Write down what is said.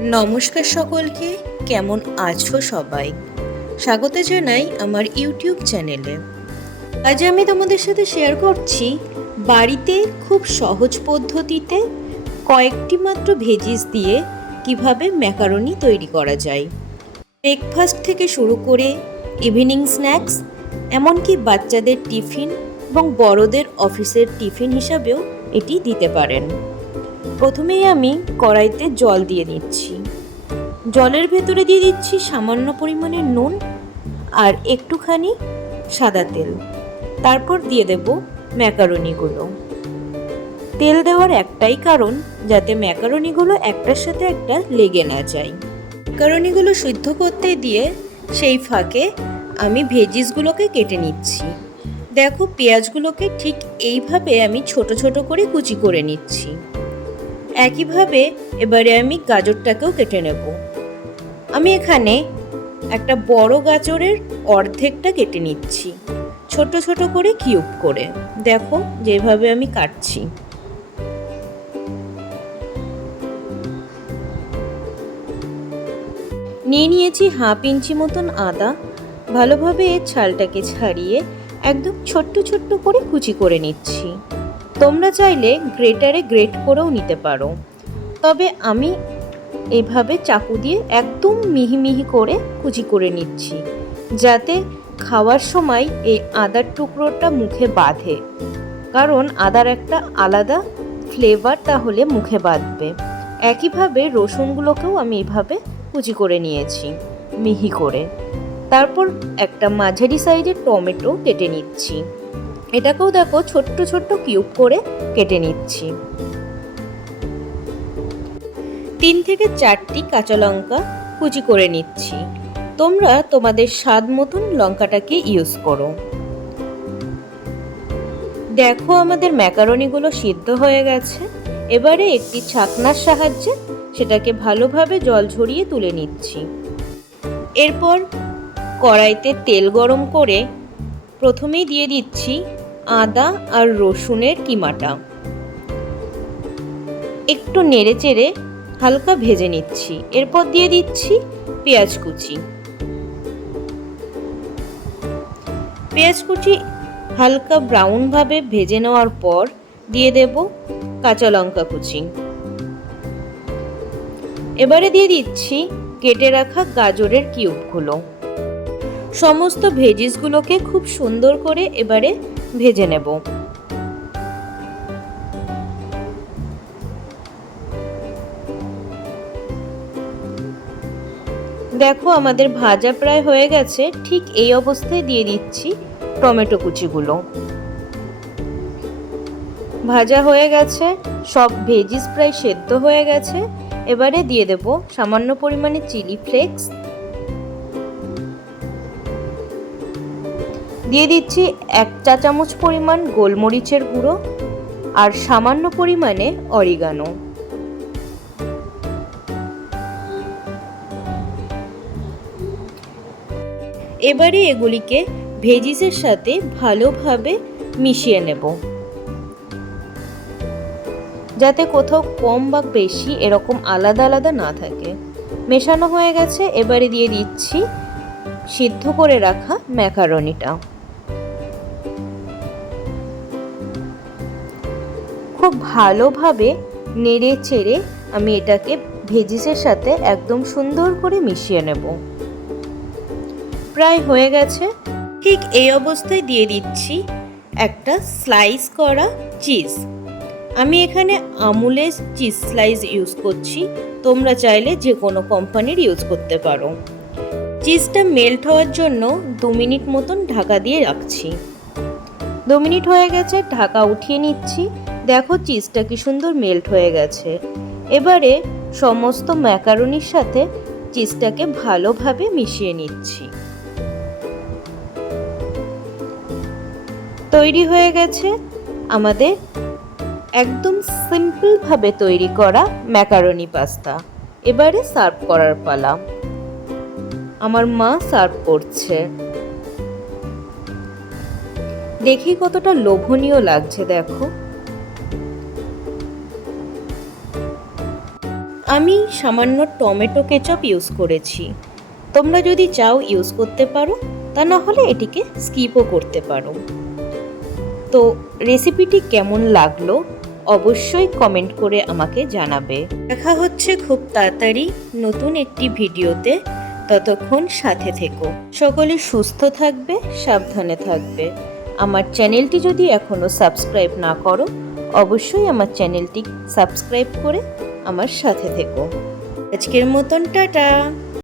নমস্কার সকলকে, কেমন আছো সবাই? স্বাগত জানাই আমার ইউটিউব চ্যানেলে। আজ আমি তোমাদের সাথে শেয়ার করছি বাড়িতে খুব সহজ পদ্ধতিতে কয়েকটি মাত্র ভেজিস দিয়ে কীভাবে ম্যাকারনি তৈরি করা যায়। ব্রেকফাস্ট থেকে শুরু করে ইভিনিং স্ন্যাক্স এমনকি বাচ্চাদের টিফিন এবং বড়দের অফিসের টিফিন হিসাবেও এটি দিতে পারেন। প্রথমেই আমি কড়াইতে জল দিয়ে দিচ্ছি জলের ভেতরে দিয়ে দিচ্ছি সামান্য পরিমাণে নুন আর একটুখানি সাদা তেল। তারপর দিয়ে দেব ম্যাকারনিগুলো। তেল দেওয়ার একটাই কারণ, যাতে ম্যাকারনিগুলো একটার সাথে একটা লেগে না যায়। ম্যাকারনিগুলো সিদ্ধ করতে দিয়ে সেই ফাঁকে আমি ভেজিসগুলোকে কেটে নিচ্ছি। দেখো, পেঁয়াজগুলোকে ঠিক এইভাবে আমি ছোট ছোট করে কুচি করে নিচ্ছি। একইভাবে এবারে আমি গাজরটাকেও কেটে নেব। আমি এখানে একটা বড় গাজরের অর্ধেকটা কেটে নিচ্ছি। ছোট ছোট করে কিউব করে। দেখো, যেভাবে আমি কাটছি। নিয়ে নিয়েছি হাফ ইঞ্চি মতন আদা। ভালোভাবে এর ছালটাকে ছাড়িয়ে একদম ছোট্ট ছোট্ট করে কুচি করে নিচ্ছি। তোমরা চাইলে গ্রেটারে গ্রেট করেও নিতে পারো। তবে আমি এভাবে চাকু দিয়ে একদম মিহি মিহি করে কুচি করে নিচ্ছি, যাতে খাওয়ার সময় এই আদার টুকরোটা মুখে বাঁধে। কারণ আদার একটা আলাদা ফ্লেভার তাহলে মুখে বাঁধবে। একইভাবে রসুনগুলোকেও আমি এভাবে কুচি করে নিয়েছি, মিহি করে। তারপর একটা মাঝারি সাইজের টমেটো কেটে নিচ্ছি। এটাকেও দেখো ছোট্ট ছোট্ট কিউব করে কেটে নিচ্ছি। তিন থেকে চারটি কাঁচা লঙ্কা কুচি করে নিচ্ছি। তোমরা তোমাদের স্বাদ মতন লঙ্কাটাকে ইউজ করো। দেখো আমাদের ম্যাকারনিগুলো সিদ্ধ হয়ে গেছে। এবারে একটি ছাকনার সাহায্যে সেটাকে ভালোভাবে জল ঝরিয়ে তুলে নিচ্ছি। এরপর কড়াইতে তেল গরম করে প্রথমেই দিয়ে দিচ্ছি আদা আর রসুনের কিমাটা। একটু নেড়ে চেড়ে হালকা ভেজে নিচ্ছি। এরপর দিয়ে দিচ্ছি পেঁয়াজ কুচি। পেঁয়াজ কুচি হালকা ব্রাউনভাবে ভেজে নেওয়ার পর দিয়ে দেব কাঁচা লঙ্কা কুচি। এবারে দিয়ে দিচ্ছি কেটে রাখা গাজরের কিউবগুলো। সমস্ত ভেজিসগুলোকে খুব সুন্দর করে এবারে ভেজে নেব। দেখো, আমাদের ভাজা প্রায় হয়ে গেছে। ঠিক এই অবস্থায় দিয়ে দিচ্ছি টমেটো কুচিগুলো। ভাজা হয়ে গেছে। সব ভেজিস প্রায় সেদ্ধ হয়ে গেছে। এবারে দিয়ে দেব সামান্য পরিমাণে চিলি ফ্লেক্স দিয়ে দিচ্ছি এক চা চামচ পরিমাণ গোলমরিচের গুঁড়ো আর সামান্য পরিমাণে অরিগানো। এবারে এগুলিকে ভেজিসের সাথে ভালোভাবে মিশিয়ে নেব। যাতে কোথাও কম বা বেশি এরকম আলাদা আলাদা না থাকে। মেশানো হয়ে গেছে, এবারে দিয়ে দিচ্ছি সিদ্ধ করে রাখা ম্যাকারনিটা। ভালোভাবে নেড়ে চেড়ে আমি এটাকে ভেজিসের সাথে একদম সুন্দর করে মিশিয়ে নেব। প্রায় হয়ে গেছে। ঠিক এই অবস্থায় দিয়ে দিচ্ছি একটা স্লাইস করা চিজ। আমি এখানে আমুলের চিজ স্লাইস ইউজ করছি। তোমরা চাইলে যে কোনো কোম্পানির ইউজ করতে পারো। চিজটা মেল্ট হওয়ার জন্য দু মিনিট মতন ঢাকা দিয়ে রাখছি। দু মিনিট হয়ে গেছে, ঢাকা উঠিয়ে নিচ্ছি। দেখো চিজটা কি সুন্দর মেল্ট হয়ে গেছে। এবারে সমস্ত ম্যাকারনির সাথে চিজটাকে ভালোভাবে মিশিয়ে নিচ্ছি। তৈরি হয়ে গেছে আমাদের একদম সিম্পলভাবে তৈরি করা ম্যাকারনি পাস্তা এবারে সার্ভ করার পালা। আমার মা সার্ভ করছে। দেখি কতটা লোভনীয় লাগছে, দেখো। আমি সামান্য টমেটো কেচাপ ইউজ করেছি। তোমরা যদি চাও ইউজ করতে পারো, তা না হলে এটিকে স্কিপও করতে পারো। তো রেসিপিটি কেমন লাগল অবশ্যই কমেন্ট করে আমাকে জানাবে। দেখা হচ্ছে খুব তাড়াতাড়ি নতুন একটি ভিডিওতে। ততক্ষণ সাথে থেকো। সকলে সুস্থ থাকবে, সাবধানে থাকবে। আমার চ্যানেলটি যদি এখনও সাবস্ক্রাইব না করো, অবশ্যই আমার চ্যানেলটি সাবস্ক্রাইব করে আমার সাথে থেকো। আজকের মতন টাটা।